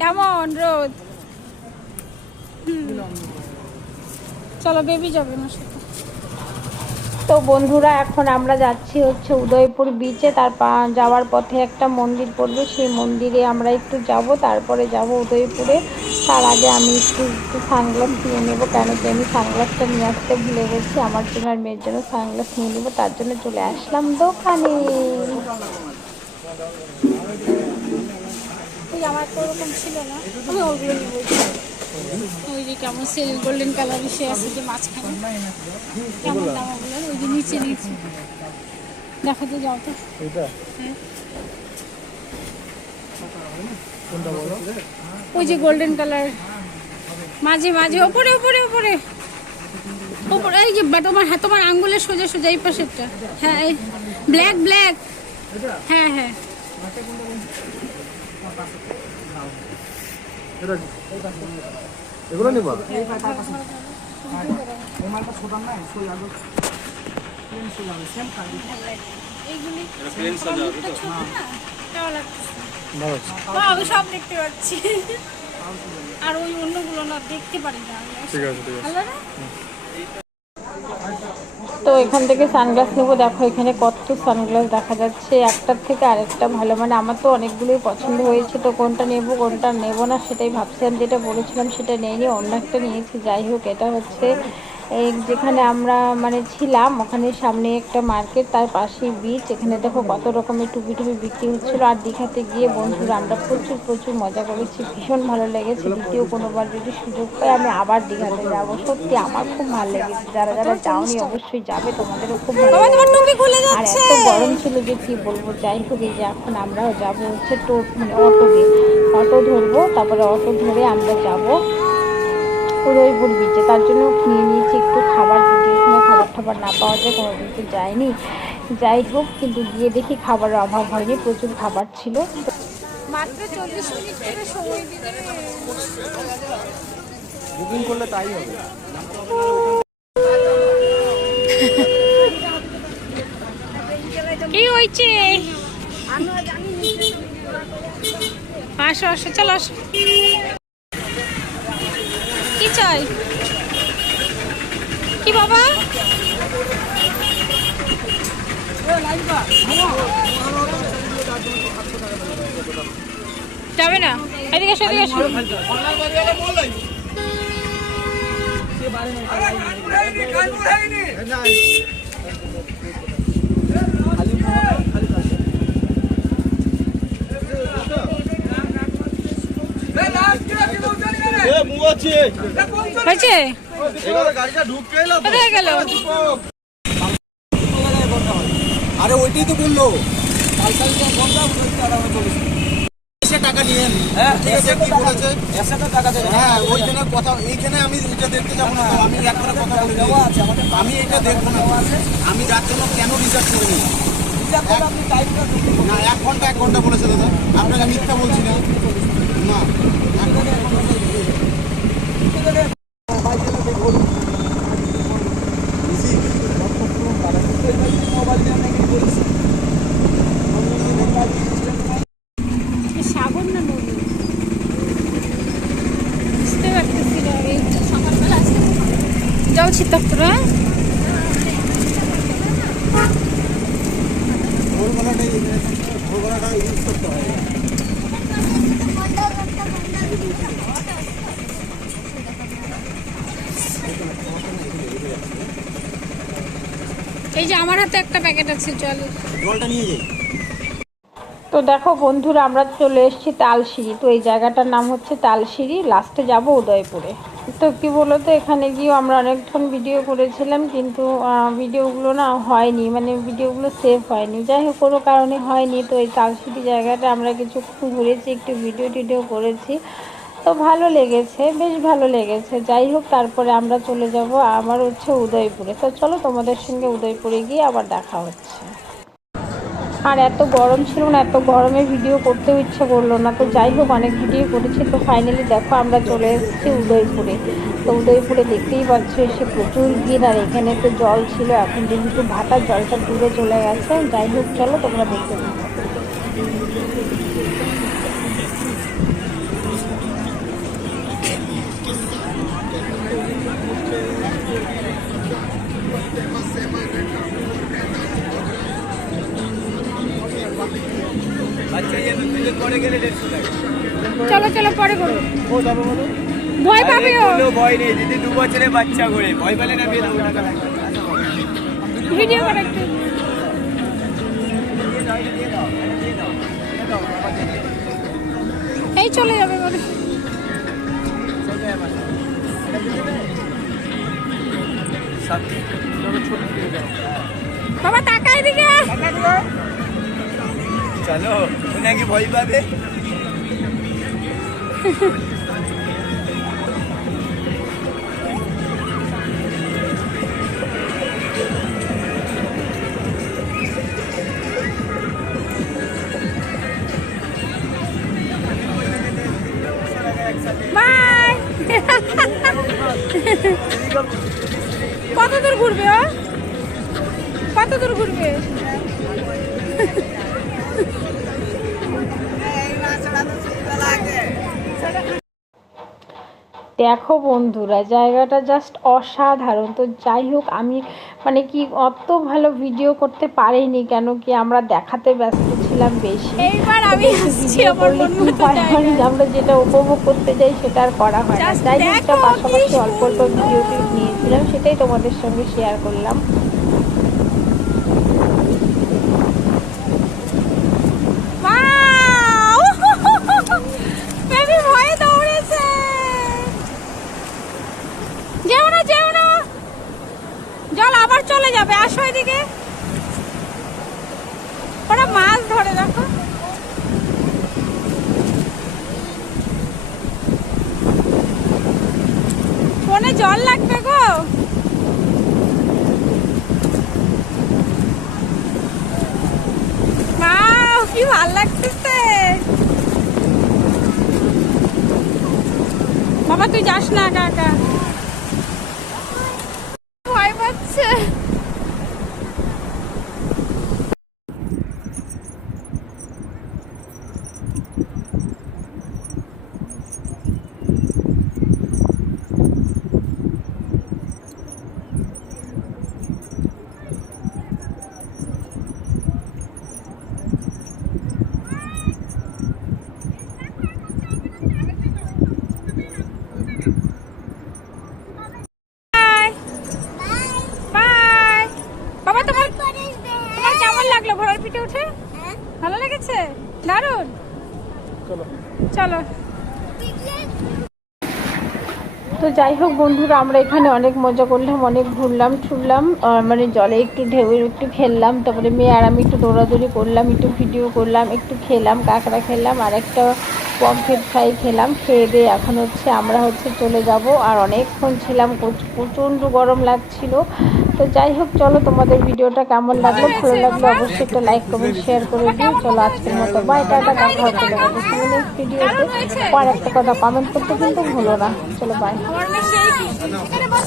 কেমন রোদ? চলো বেবি যাবে না সাথে। তো বন্ধুরা এখন আমরা যাচ্ছি হচ্ছে উদয়পুর বিচে। তার যাওয়ার পথে একটা মন্দির পড়বে, সেই মন্দিরে আমরা একটু যাব, তারপরে যাব উদয়পুরে। তার আগে আমি একটু সানগ্লাস নিয়ে নেবো, কেন কি আমি সানগ্লাসটা নিয়ে আসতে ভুলে গেছি। আমার জন্য আর মেয়ের জন্য সানগ্লাস নিয়ে নেবো, তার জন্য চলে আসলাম দোকানে। আমার তো ওরকম ছিল না, আমি ওগুলো নিবো। ওই যে কেমন সেল গোল্ডেন কালার সে আছে যে মাঝখানে, কেমন দাম ওগুলো? ওই যে নিচে নিচে দেখাতে যাও তো। ওই যে গোল্ডেন কালার মাঝে মাঝে ওপরে ওপরে ওপরে ওপরে, এই যে তোমার, হ্যাঁ তোমার আঙ্গুলের সোজা সোজা এই পাশেরটা। হ্যাঁ ব্ল্যাক ব্ল্যাক, হ্যাঁ হ্যাঁ। এগুলো নিবা? আমি সব দেখতে পাচ্ছি, আর ওই অন্যগুলো না দেখতে পারি না। ঠিক আছে ঠিক আছে। তো এখান থেকে সানগ্লাস নেবো। দেখো এখানে কত সানগ্লাস দেখা যাচ্ছে, একটার থেকে আরেকটা ভালো। মানে আমার তো অনেকগুলোই পছন্দ হয়েছে, তো কোনটা নেব কোনটা নেব না সেটাই ভাবছিলাম। যেটা বলেছিলাম সেটা নেইনি, অন্য একটা নিয়েছি। যাই হোক, এটা হচ্ছে এই যেখানে আমরা মানে ছিলাম ওখানে সামনে একটা মার্কেট, তার পাশেই বিচ। এখানে দেখো কত রকমের টুপি টুপি বিক্রি হচ্ছিলো। আর দীঘাতে গিয়ে বন্ধুরা আমরা প্রচুর প্রচুর মজা করেছি, ভীষণ ভালো লেগেছে। দ্বিতীয় কোনোবার যদি সুযোগ পাই আমি আবার দীঘাতে যাবো। সত্যি আমার খুব ভালো লেগেছে, যারা যারা যাওনি অবশ্যই যাবে, তোমাদেরও খুব ভালো লাগবে। আর এত গরম ছিল যে কি বলবো। যাই হোক, এই যে এখন আমরাও যাবো হচ্ছে মানে অটো ধরবো, তারপরে অটো ধরে আমরা যাবো উদয়পুর বিচে। তার জন্য নিয়ে নিয়েছি একটু খাবার, যদি ওখানে খাবার টাবার না পাওয়া যায়, কোনোদিন তো যায়নি। যাই হোক, কিন্তু গিয়ে দেখি খাবারের অভাব হয়নি, প্রচুর খাবার ছিল। মাত্র 40 মিনিট করে সময় দিতে বুকিং করলে তাই হবে। কি হয়েছে? আসো আসো, চলো আসো। কি চাই? কি বাবা? যাবে না? এদিকে এসো, এদিকে এসো। হয়েছে? কোথায় গেল? আরে ওইটাই তো বললো টাকা নিয়েন। হ্যাঁ কি বলেছে? হ্যাঁ ওই জন্য কথা, এইখানে আমি এটা দেখতে যাবো না। আমি একটা কথা বলে দেওয়া আছে, আমি এটা দেখবো না। আমি যার জন্য কেন রিচার্জ করে নিই না? 1 ঘন্টা বলেছে দাদা, আপনাকে মিথ্যা বলছি না। না সাগর না নদী বুঝতে পারতেছি না। এই সকালবেলা আসতে যাও চিত্তাপুরা। ভোরবেলাটা ইউজ করতে হয়। এই যে আমার হাতে একটা প্যাকেট আছে, চল জলটা নিয়ে যাই। তো দেখো বন্ধুরা, আমরা চলে এসেছি তালসিঁড়ি। তো এই জায়গাটার নাম হচ্ছে তালসিঁড়ি, লাস্টে যাব উদয়পুরে। তো কি বলতো, এখানে গিয়েও আমরা অনেকক্ষণ ভিডিও করেছিলাম, কিন্তু ভিডিওগুলো না হয়নি, মানে ভিডিওগুলো সেভ হয়নি। যাই হোক, কোনো কারণে হয়নি। তো এই তালসিঁড়ি জায়গাটা আমরা কিছুক্ষণ ঘুরেছি, একটু ভিডিও টিডিও করেছি। তো ভালো লেগেছে, বেশ ভালো লেগেছে। যাই হোক, তারপরে আমরা চলে যাব আবার হচ্ছে উদয়পুরে। তো চলো তোমাদের সঙ্গে উদয়পুরে গিয়ে আবার দেখা হচ্ছে। আর এত গরম ছিল না, এত গরমে ভিডিও করতেও ইচ্ছে করলো না। তো যাই হোক, অনেক ভিডিও করেছি। তো ফাইনালি দেখো আমরা চলে এসেছি উদয়পুরে। তো উদয়পুরে দেখতেই পাচ্ছ এসে প্রচুর ভিড়। আর এখানে তো জল ছিল, এখন যেহেতু ভাটার জলটা দূরে চলে গেছে। যাই হোক, চলো তোমরা দেখতে পাবো। চলো চলো পরে করো। ও যাবো বলো। ভয় পাবে ও। কোনো ভয় নেই দিদি, 2 বছরের বাচ্চা করে ভয় পেলে না বিয়ে দেবো টাকা লাগবে। ভিডিও করে একটু। এই চলে যাবে বলে। বাবা তাকাই দিকে। চলো ও নাকি ভয় পাবে। বাই। কত দূর ঘুরবে ও? কত দূর ঘুরবে? দেখো বন্ধুরা, জায়গাটা জাস্ট অসাধারণ। তো যাই হোক, আমি মানে কি অত ভালো ভিডিও করতে পারিনি, কেন কি আমরা দেখাতে ব্যস্ত ছিলাম বেশি। এইবার আমি আসছি আমার মন মতো জায়গায়। আমরা যেটা উপভোগ করতে যাই সেটা আর করা হয় না। Just যাই হোক, দেখো পাশাপাশি কি অল্প অল্প ভিডিও ক্লিপ নিয়েছিলাম, সেটাই তোমাদের সঙ্গে শেয়ার করলাম। Wow! বেবি ভয়ে দৌড়েছে। যেও না যেও না, জল আবার চলে যাবে। আসো এদিকে, ওরা মাছ ধরে দেখো। ফোনে জল লাগবে গো। Wow, কি ভাল লাগতেছে। বাবা তুই যাস না একা একা, ভয় পাচ্ছে। Bye bye. বাবা তোমার তোমার কেমন লাগলো ঘোড়ার পিঠে উঠে? ভালো লেগেছে? দারুণ। চলো। তো যাই হোক বন্ধুরা, আমরা এখানে অনেক মজা করলাম, অনেক ঘুরলাম ঠুরলাম, মানে জলে একটু ঢেউয়ের একটু খেললাম, তারপরে মেয়ে আর আমি একটু দৌড়াদৌড়ি করলাম, একটু ভিডিও করলাম, একটু খেলাম, কাঁকড়া খেলাম, আর একটা পমফ্রেট ফ্রাই খেলাম। খেয়ে দিয়ে এখন আমরা চলে যাব। আর অনেকক্ষণ ছিলাম, প্রচণ্ড গরম লাগছিল। তো যাই হোক, চলো তোমাদের ভিডিওটা কেমন লাগলো, ভালো লাগলে অবশ্যই একটা লাইক কমেন্ট শেয়ার করে দিও। চলো আজকের মতো বাই, টাটা, দেখা হচ্ছে তোমাদের সঙ্গে নেক্সট ভিডিওতে। আর একটা কথা কমেন্ট করতে কিন্তু ভুলো না। চলো বাই। আমার মেয়ে সেই খুশি।